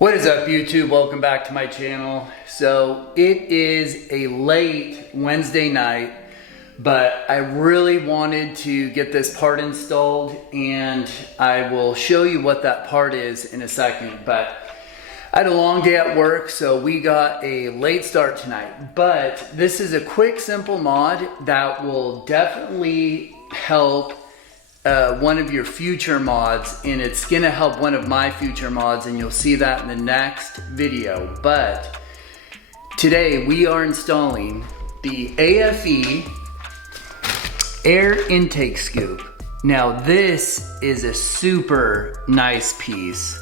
What is up, YouTube? Welcome back to my channel. So it is a late Wednesday night, but I really wanted to get this part installed, and I will show you what that part is in a second. But I had a long day at work, so we got a late start tonight. But this is a quick, simple mod that will definitely help one of your future mods, and it's gonna help one of my future mods, and you'll see that in the next video. But today we are installing the AFE air intake scoop. Now this is a super nice piece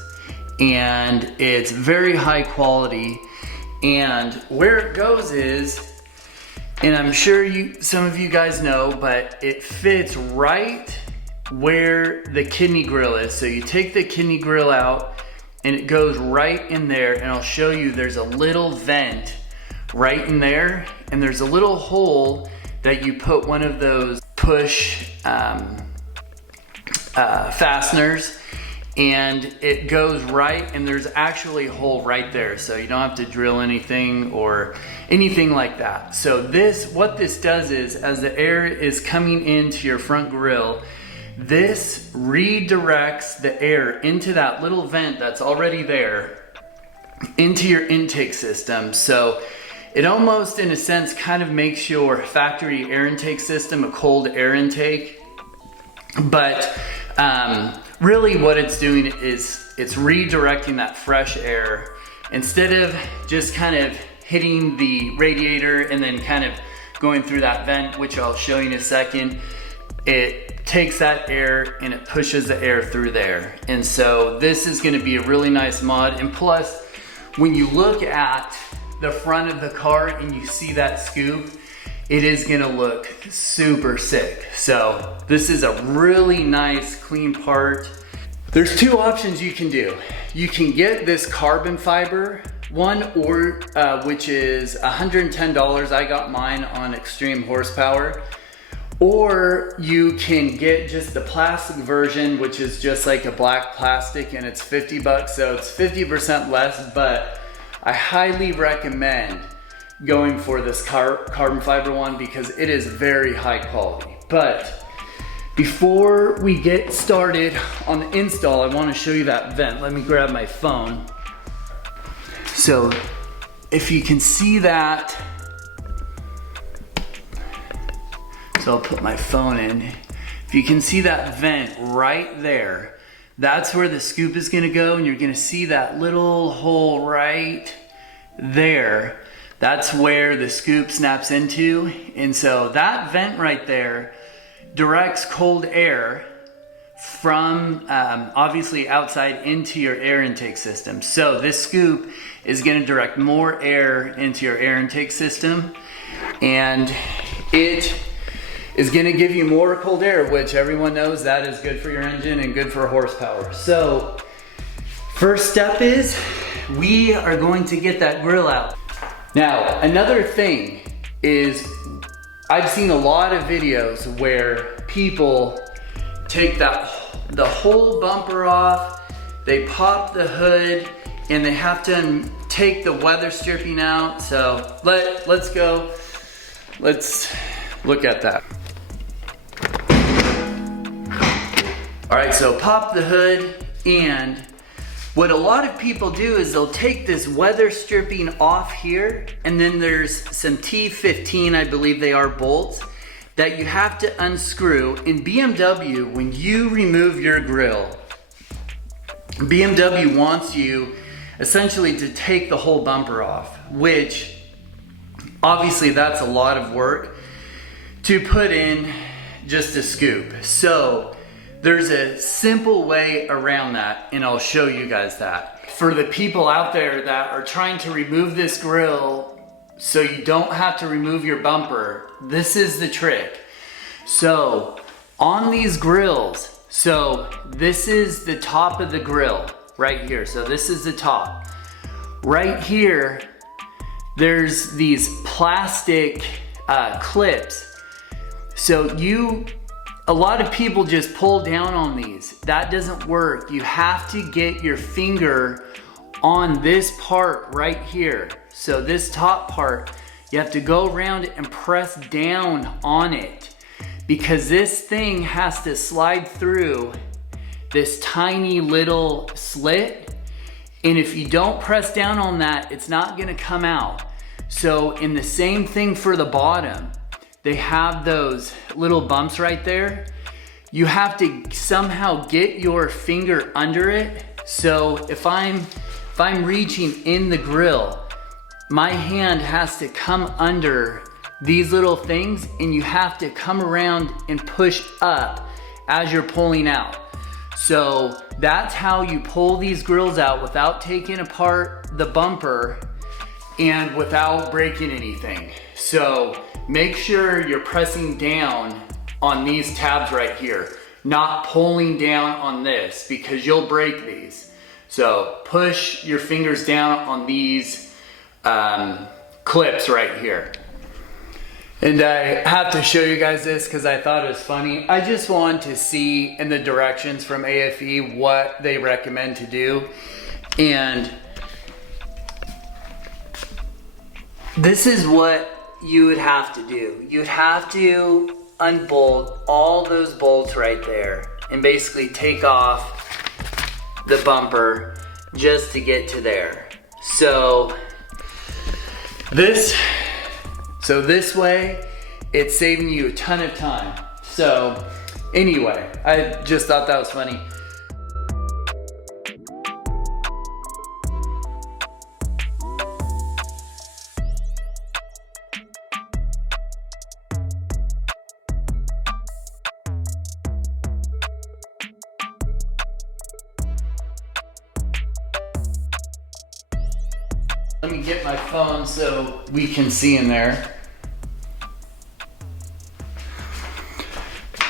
and it's very high quality, and where it goes is, and I'm sure some of you guys know, but it fits right where the kidney grill is. So you take the kidney grill out and it goes right in there, and I'll show you there's a little vent right in there, and there's a little hole that you put one of those push fasteners, and it goes right, and there's actually a hole right there, so you don't have to drill anything or anything like that. So what this does is, as the air is coming into your front grill, this redirects the air into that little vent that's already there into your intake system. So it almost, in a sense, kind of makes your factory air intake system a cold air intake. But really what it's doing is it's redirecting that fresh air. Instead of just kind of hitting the radiator and then kind of going through that vent, which I'll show you in a second, it takes that air and it pushes the air through there. And so this is gonna be a really nice mod. And plus, when you look at the front of the car and you see that scoop, it is gonna look super sick. So this is a really nice, clean part. There's two options you can do. You can get this carbon fiber one, or which is $110. I got mine on Extreme Horsepower. Or you can get just the plastic version, which is just like a black plastic, and it's 50 bucks, so it's 50% less, but I highly recommend going for this carbon fiber one because it is very high quality. But before we get started on the install, I want to show you that vent. Let me grab my phone. So if you can see that, so I'll put my phone in. If you can see that vent right there, that's where the scoop is gonna go, and you're gonna see that little hole right there. That's where the scoop snaps into. And so that vent right there directs cold air from obviously outside into your air intake system. So this scoop is gonna direct more air into your air intake system, and it is gonna give you more cold air, which everyone knows that is good for your engine and good for horsepower. So first step is we are going to get that grill out. Now, another thing is, I've seen a lot of videos where people take the whole bumper off, they pop the hood, and they have to take the weather stripping out. So let's go, let's look at that. All right, so pop the hood, and what a lot of people do is they'll take this weather stripping off here, and then there's some T15, I believe they are, bolts that you have to unscrew. In BMW, when you remove your grill, BMW wants you essentially to take the whole bumper off, which obviously that's a lot of work to put in just a scoop. So there's a simple way around that, and I'll show you guys that. For the people out there that are trying to remove this grill so you don't have to remove your bumper, this is the trick. So on these grills, so this is the top of the grill right here. So this is the top. Right here, there's these plastic clips. So a lot of people just pull down on these. That doesn't work. You have to get your finger on this part right here. So this top part, you have to go around it and press down on it, because this thing has to slide through this tiny little slit. And if you don't press down on that, it's not gonna come out. So in the same thing for the bottom, they have those little bumps right there. You have to somehow get your finger under it. So if I'm reaching in the grill, my hand has to come under these little things, and you have to come around and push up as you're pulling out. So that's how you pull these grills out without taking apart the bumper and without breaking anything. So make sure you're pressing down on these tabs right here, not pulling down on this, because you'll break these. So push your fingers down on these clips right here. And I have to show you guys this because I thought it was funny. I just want to see in the directions from AFE what they recommend to do. And this is what you would have to do. You'd have to unbolt all those bolts right there and basically take off the bumper just to get to there. So this way, it's saving you a ton of time. So anyway, I just thought that was funny. Let me get my phone so we can see in there.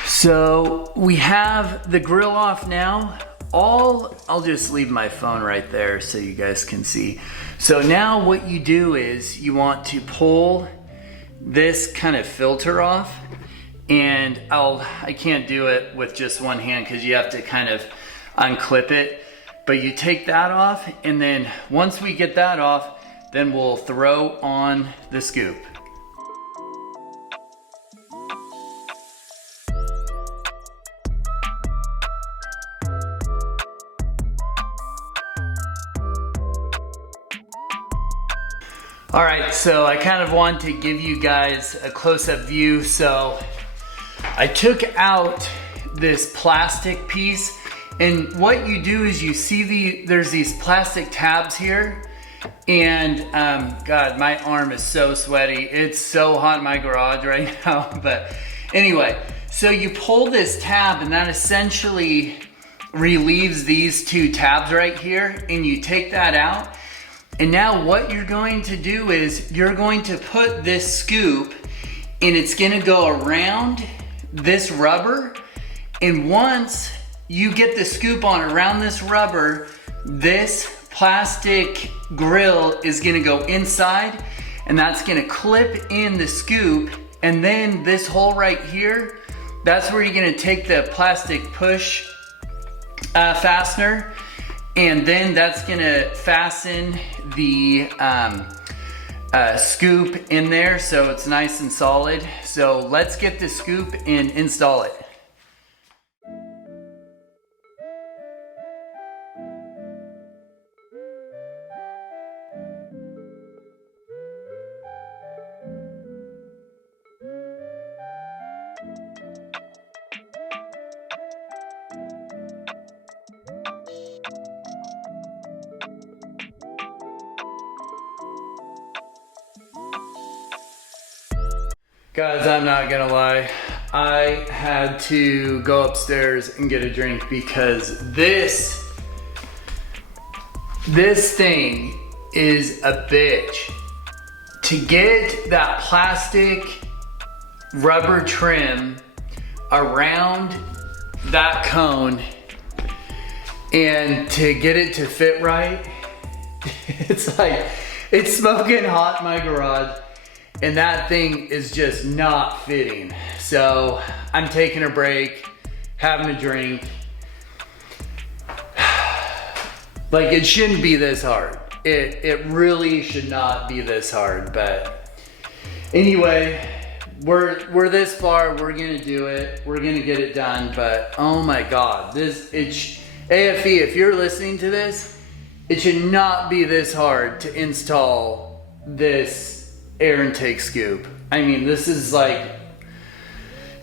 So we have the grill off now. I'll just leave my phone right there so you guys can see. So now what you do is you want to pull this kind of filter off, and I can't do it with just one hand because you have to kind of unclip it. But you take that off, and then once we get that off, then we'll throw on the scoop. All right, so I kind of want to give you guys a close-up view. So I took out this plastic piece, and what you do is you see there's these plastic tabs here, and God, my arm is so sweaty. It's so hot in my garage right now. But anyway, so you pull this tab, and that essentially relieves these two tabs right here, and you take that out. And now what you're going to do is you're going to put this scoop, and it's gonna go around this rubber. And once you get the scoop on around this rubber, this plastic grill is gonna go inside, and that's gonna clip in the scoop. And then this hole right here, that's where you're gonna take the plastic push fastener, and then that's gonna fasten the scoop in there so it's nice and solid. So let's get the scoop and install it. Guys, I'm not gonna lie, I had to go upstairs and get a drink because this thing is a bitch. To get that plastic rubber trim around that cone and to get it to fit right, it's like, it's smoking hot in my garage. And that thing is just not fitting. So I'm taking a break, having a drink. Like, it shouldn't be this hard. It really should not be this hard, but anyway, we're this far, we're gonna do it, we're gonna get it done, but oh my God, AFE, if you're listening to this, it should not be this hard to install this air intake scoop. I mean, this is like,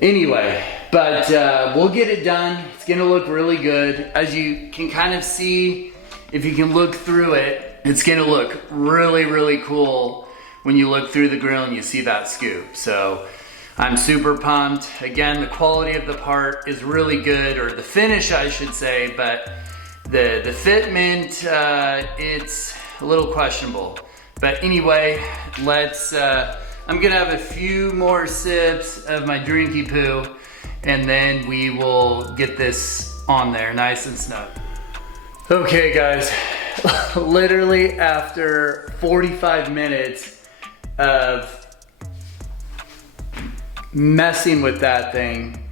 anyway, but we'll get it done. It's gonna look really good. As you can kind of see, if you can look through it, it's gonna look really, really cool when you look through the grill and you see that scoop. So I'm super pumped. Again, the quality of the part is really good, or the finish I should say, but the fitment, it's a little questionable. But anyway, I'm gonna have a few more sips of my drinky poo, and then we will get this on there nice and snug. Okay guys, literally after 45 minutes of messing with that thing,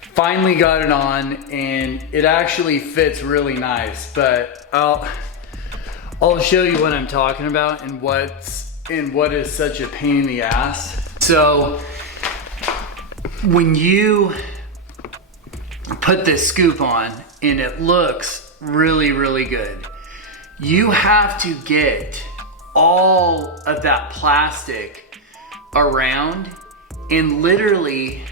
finally got it on, and it actually fits really nice. But I'll show you what I'm talking about and what is such a pain in the ass. So when you put this scoop on and it looks really, really good, you have to get all of that plastic around, and literally,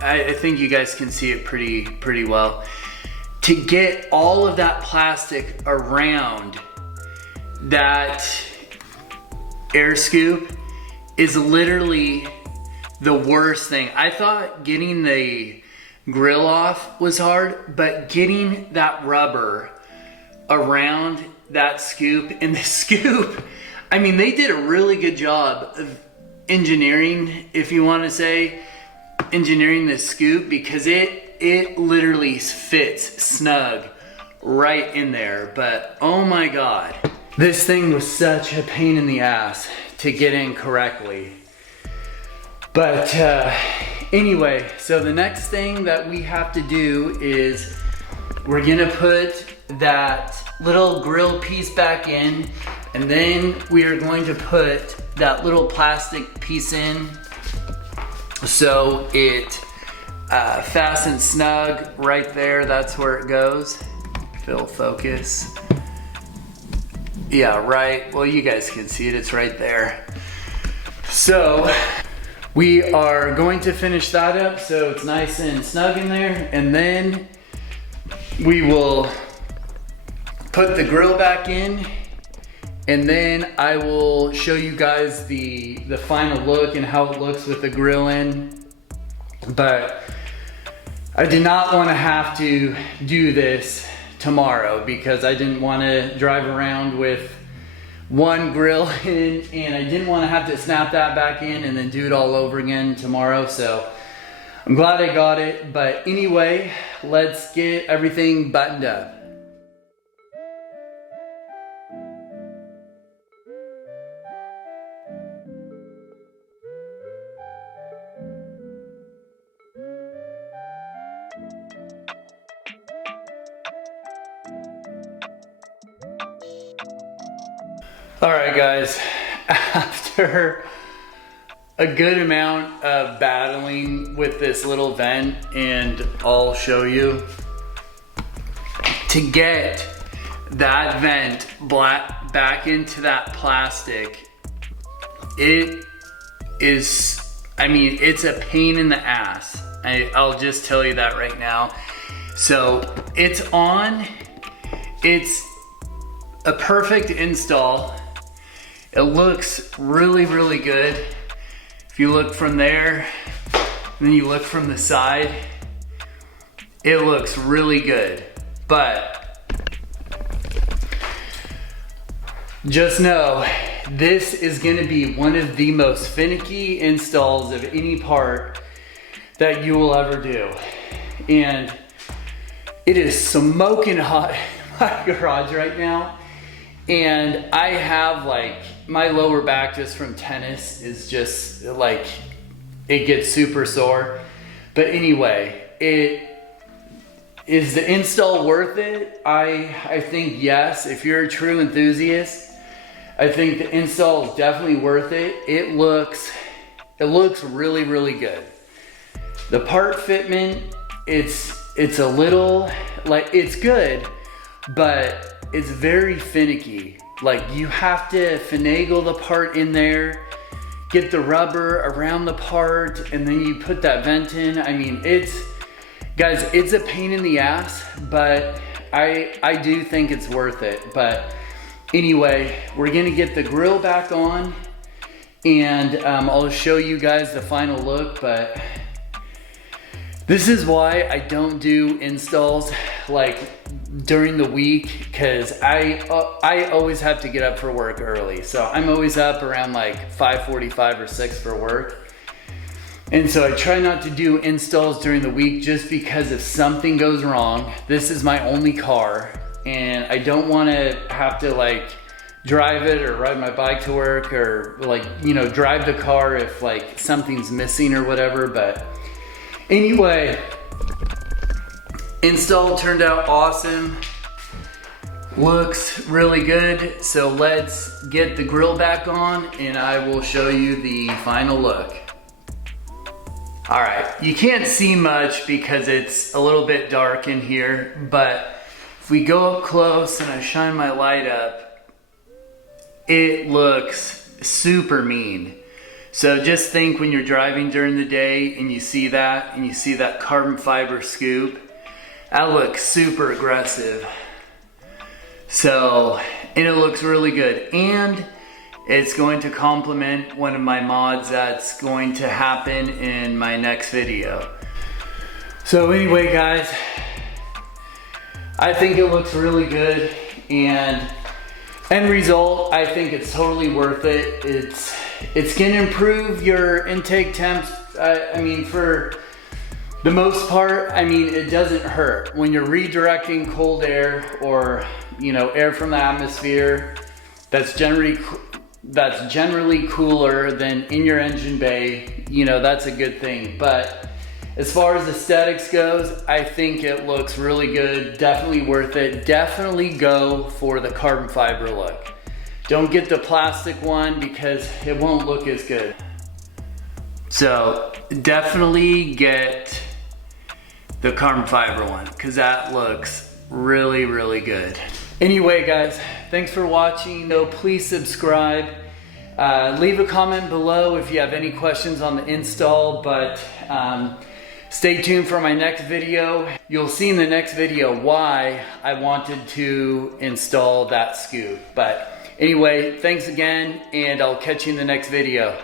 I think you guys can see it pretty well, to get all of that plastic around that air scoop is literally the worst thing. I thought getting the grill off was hard, but getting that rubber around that scoop, and the scoop, I mean, they did a really good job of engineering, if you want to say, engineering this scoop, because it literally fits snug right in there. But oh my God, this thing was such a pain in the ass to get in correctly. But anyway, so the next thing that we have to do is we're gonna put that little grill piece back in, and then we are going to put that little plastic piece in so it fastens snug right there. That's where it goes. Phil, focus. Yeah, right. Well, you guys can see it. It's right there. So we are going to finish that up so it's nice and snug in there, and then we will put the grill back in, and then I will show you guys the final look and how it looks with the grill in. But I did not want to have to do this tomorrow because I didn't want to drive around with one grill in, and I didn't want to have to snap that back in and then do it all over again tomorrow. So I'm glad I got it. But anyway, let's get everything buttoned up. All right guys, after a good amount of battling with this little vent, and I'll show you, to get that vent back into that plastic, it is, I mean, it's a pain in the ass. I'll just tell you that right now. So it's on, it's a perfect install. It looks really, really good. If you look from there, and then you look from the side, it looks really good. But just know, this is gonna be one of the most finicky installs of any part that you will ever do. And it is smoking hot in my garage right now. And I have like, my lower back just from tennis is just like, it gets super sore. But anyway, Is the install worth it? I think yes. If you're a true enthusiast, I think the install is definitely worth it. It looks really, really good. The part fitment, it's a little, like, it's good, but it's very finicky. Like, you have to finagle the part in there, get the rubber around the part, and then you put that vent in. I mean, guys, it's a pain in the ass, but I do think it's worth it. But anyway, we're gonna get the grill back on, and I'll show you guys the final look. But this is why I don't do installs like during the week, because I always have to get up for work early. So I'm always up around like 5:45 or 6 for work. And so I try not to do installs during the week, just because if something goes wrong, this is my only car, and I don't want to have to like drive it or ride my bike to work, or like, you know, drive the car if like something's missing or whatever. But anyway, install turned out awesome. Looks really good. So let's get the grill back on and I will show you the final look. All right, you can't see much because it's a little bit dark in here, but if we go up close and I shine my light up, it looks super mean. So just think when you're driving during the day and you see that carbon fiber scoop, that looks super aggressive. So, and it looks really good. And it's going to complement one of my mods that's going to happen in my next video. So anyway, guys, I think it looks really good, and end result, I think it's totally worth it. It's gonna improve your intake temps. I mean, for the most part, I mean, it doesn't hurt. When you're redirecting cold air, or, you know, air from the atmosphere, that's generally cooler than in your engine bay, you know, that's a good thing. But as far as aesthetics goes, I think it looks really good. Definitely worth it. Definitely go for the carbon fiber look. Don't get the plastic one because it won't look as good. So definitely get the carbon fiber one, because that looks really, really good. Anyway, guys, thanks for watching. So please subscribe. Leave a comment below if you have any questions on the install, but stay tuned for my next video. You'll see in the next video why I wanted to install that scoop. But anyway, thanks again, and I'll catch you in the next video.